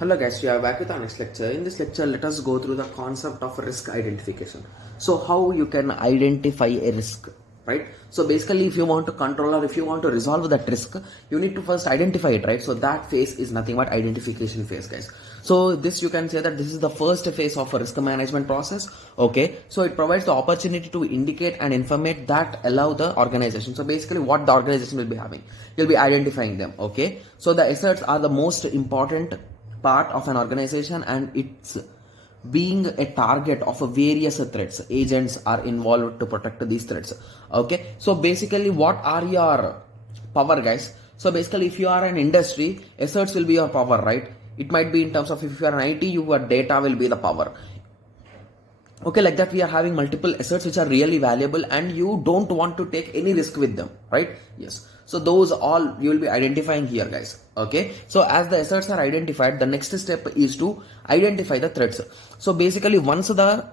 Hello guys, we are back with our next lecture. In this lecture, let us go through the concept of risk identification. So how you can identify a risk, right? So basically if you want to control or if you want to resolve that risk, you need to first identify it, right? So that phase is nothing but identification phase, guys. So this you can say that this is the first phase of a risk management process. Okay, so it provides the opportunity to indicate and informate that allow the organization. So basically what the organization will be having, you'll be identifying them. Okay, so the assets are the most important part of an organization and it's being a target of various threats. Agents are involved to protect these threats. Okay, so basically what are your power, guys? So basically if you are an industry, assets will be your power, right? It might be in terms of if you are an IT, your data will be the power. Okay, like that we are having multiple assets which are really valuable and you don't want to take any risk with them, right? Yes, so those all you will be identifying here, guys. Okay, so as the assets are identified, the next step is to identify the threats. So basically once the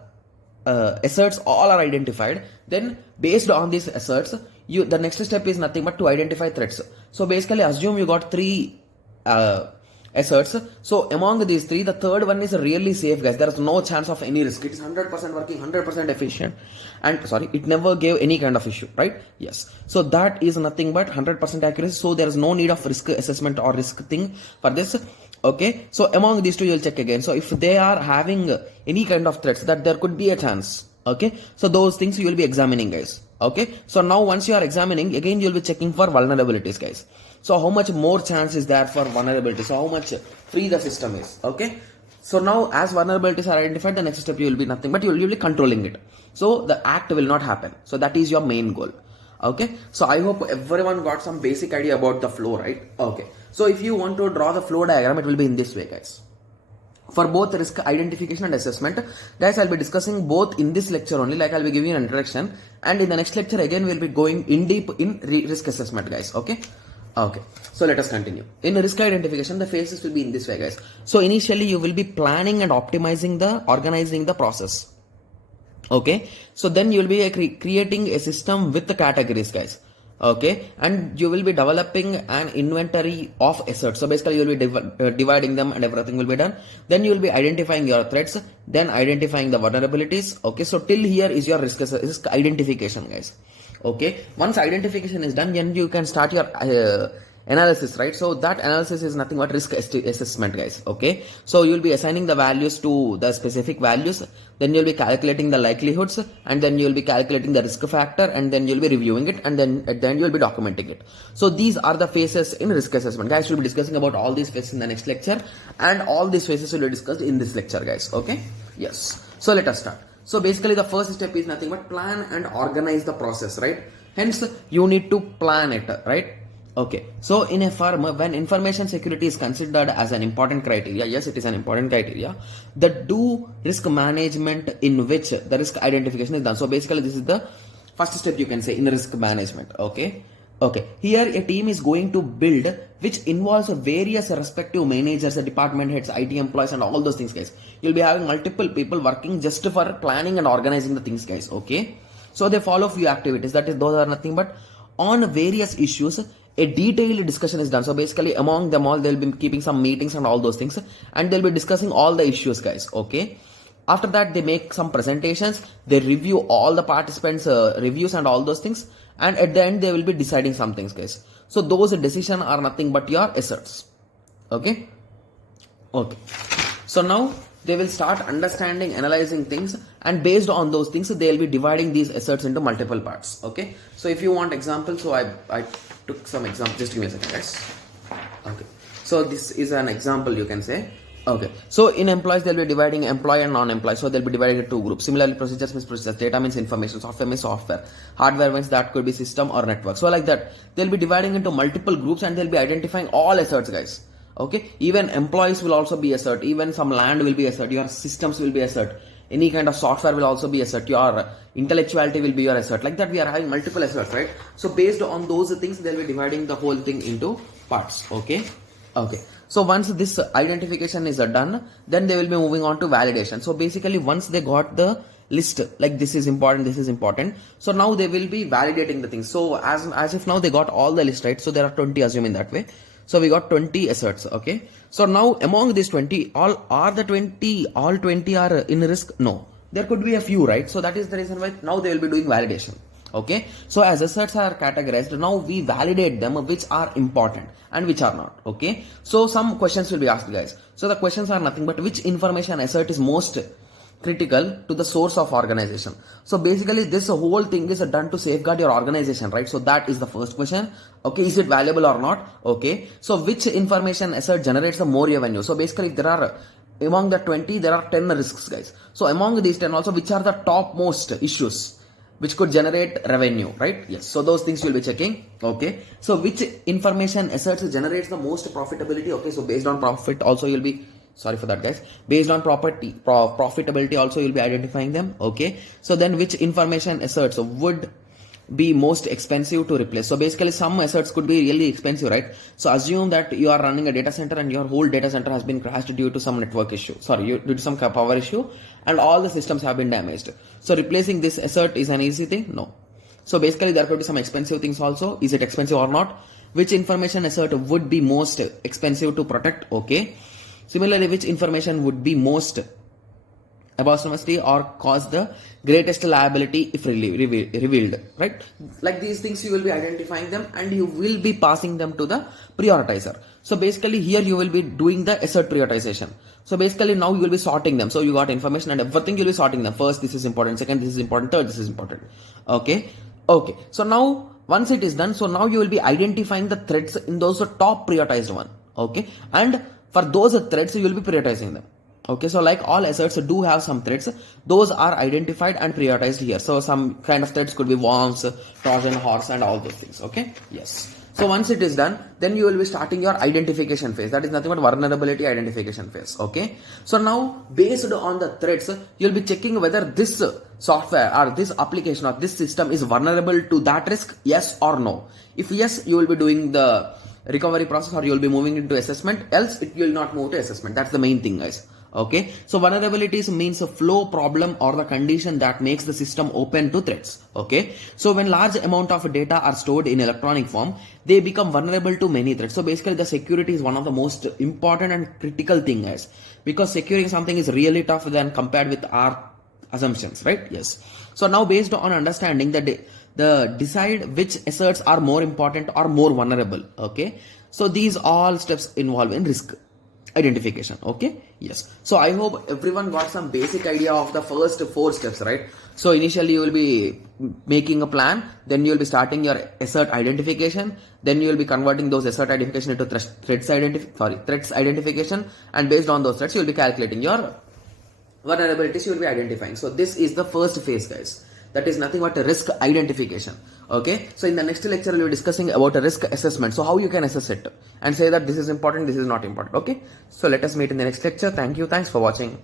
assets all are identified, then based on these assets, the next step is nothing but to identify threats. So basically assume you got three assets. So among these three, the third one is really safe, guys. There is no chance of any risk. It is 100% working, 100% efficient, and sorry, it never gave any kind of issue, right? Yes. So that is nothing but 100% accuracy. So there is no need of risk assessment or risk thing for this. Okay. So among these two, you'll check again. So if they are having any kind of threats that there could be a chance. Okay. So those things you will be examining, guys. Okay. So now once you are examining, again you'll be checking for vulnerabilities, guys. So how much more chance is there for vulnerability? So how much free the system is? Okay. So now as vulnerabilities are identified, the next step you will be nothing but you will be controlling it. So the act will not happen. So that is your main goal. Okay. So I hope everyone got some basic idea about the flow, right? Okay. So if you want to draw the flow diagram, it will be in this way, guys. For both risk identification and assessment, guys, I'll be discussing both in this lecture only, like I'll be giving an introduction, and in the next lecture again we'll be going in deep in risk assessment, guys. Okay. Okay, so let us continue. In risk identification, the phases will be in this way, guys. So initially you will be planning and organizing the process. Okay, so then you will be creating a system with the categories, guys. Okay, and you will be developing an inventory of assets. So basically you will be dividing them and everything will be done. Then you will be identifying your threats, then identifying the vulnerabilities. Okay, so till here is your risk identification, guys. Okay, once identification is done, then you can start your analysis, right? So that analysis is nothing but risk assessment, guys. Okay, so you'll be assigning the values to the specific values, then you'll be calculating the likelihoods, and then you'll be calculating the risk factor, and then you'll be reviewing it, and then at the end you'll be documenting it. So these are the phases in risk assessment, guys. We'll be discussing about all these phases in the next lecture, and all these phases will be discussed in this lecture, guys. Okay, yes, so let us start. So basically the first step is nothing but plan and organize the process, right? Hence you need to plan it, right? Okay, so in a firm, when information security is considered as an important criteria, yes, it is an important criteria, the do risk management in which the risk identification is done. So basically this is the first step you can say in risk management. Okay, okay, here a team is going to build which involves various respective managers, department heads, IT employees, and all those things, guys. You'll be having multiple people working just for planning and organizing the things, guys. Okay, so they follow few activities, that is, those are nothing but on various issues a detailed discussion is done. So basically among them all they'll be keeping some meetings and all those things, and they'll be discussing all the issues, guys. Okay, after that they make some presentations, they review all the participants reviews and all those things, and at the end they will be deciding some things, guys. So those decisions are nothing but your assets. Okay, okay, so now they will start understanding, analyzing things, and based on those things they will be dividing these assets into multiple parts. Okay, so if you want example, so I took some example, just give me a second, guys. Okay, so this is an example you can say. Okay, so in employees they'll be dividing employee and non-employee, so they'll be divided into two groups. Similarly, procedures means procedures, data means information, software means software, hardware means that could be system or network. So like that they'll be dividing into multiple groups and they'll be identifying all assets, guys. Okay, even employees will also be assert, even some land will be assert, your systems will be assert, any kind of software will also be assert, your intellectuality will be your assert. Like that we are having multiple asserts, right? So based on those things they'll be dividing the whole thing into parts. Okay, okay, so once this identification is done, then they will be moving on to validation. So basically once they got the list, like this is important, so now they will be validating the things. So as if now they got all the list, right? So there are 20, assume in that way. So we got 20 asserts. Okay. So now among these 20, all 20 are in risk? No. There could be a few, right? So that is the reason why now they will be doing validation. Okay. So as asserts are categorized, now we validate them which are important and which are not. Okay. So some questions will be asked, guys. So the questions are nothing but which information assert is most critical to the source of organization. So basically this whole thing is done to safeguard your organization, right? So that is the first question. Okay, is it valuable or not? Okay, so which information assert generates the more revenue? So basically if there are among the 20 there are 10 risks, guys. So among these 10 also, which are the topmost issues which could generate revenue, right? Yes, so those things you'll be checking. Okay, so which information asserts generates the most profitability? Okay, so based on profit also you'll be, sorry for that, guys, based on profitability also you'll be identifying them. Okay, so then which information asserts would be most expensive to replace? So basically some asserts could be really expensive, right? So assume that you are running a data center and your whole data center has been crashed due to some network issue, due to some power issue, and all the systems have been damaged. So replacing this assert is an easy thing? No. So basically there could be some expensive things also. Is it expensive or not? Which information assert would be most expensive to protect? Okay. Similarly, which information would be most abusive or cause the greatest liability if revealed, right? Like these things you will be identifying them and you will be passing them to the prioritizer. So basically here you will be doing the assert prioritization. So basically now you will be sorting them. So you got information and everything, you'll be sorting them. First this is important, second this is important, third this is important. Okay. So now once it is done, so now you will be identifying the threats in those top prioritized one. Okay, and for those threats you will be prioritizing them. Okay, so like all asserts do have some threats, those are identified and prioritized here. So some kind of threats could be worms, Trojan horse and all those things. Okay, yes. So once it is done, then you will be starting your identification phase. That is nothing but vulnerability identification phase. Okay, so now based on the threats, you will be checking whether this software or this application or this system is vulnerable to that risk, yes or no. If yes, you will be doing the recovery process or you will be moving into assessment, else it will not move to assessment. That's the main thing, guys. Okay, so vulnerabilities means a flow problem or the condition that makes the system open to threats. Okay, so when large amount of data are stored in electronic form, they become vulnerable to many threats. So basically the security is one of the most important and critical thing, guys, because securing something is really tough than compared with our assumptions, right? Yes. So now based on understanding that the decide which asserts are more important or more vulnerable. Okay, so these all steps involve in risk identification. Okay, yes. So I hope everyone got some basic idea of the first 4 steps, right? So initially you will be making a plan, then you will be starting your assert identification, then you will be converting those assert identification into threats identification, and based on those threats you will be calculating your vulnerabilities you will be identifying. So this is the first phase, guys. That is nothing but a risk identification. Okay, so in the next lecture we'll be discussing about a risk assessment, so how you can assess it and say that this is important, this is not important. Okay, so let us meet in the next lecture. Thank you, thanks for watching.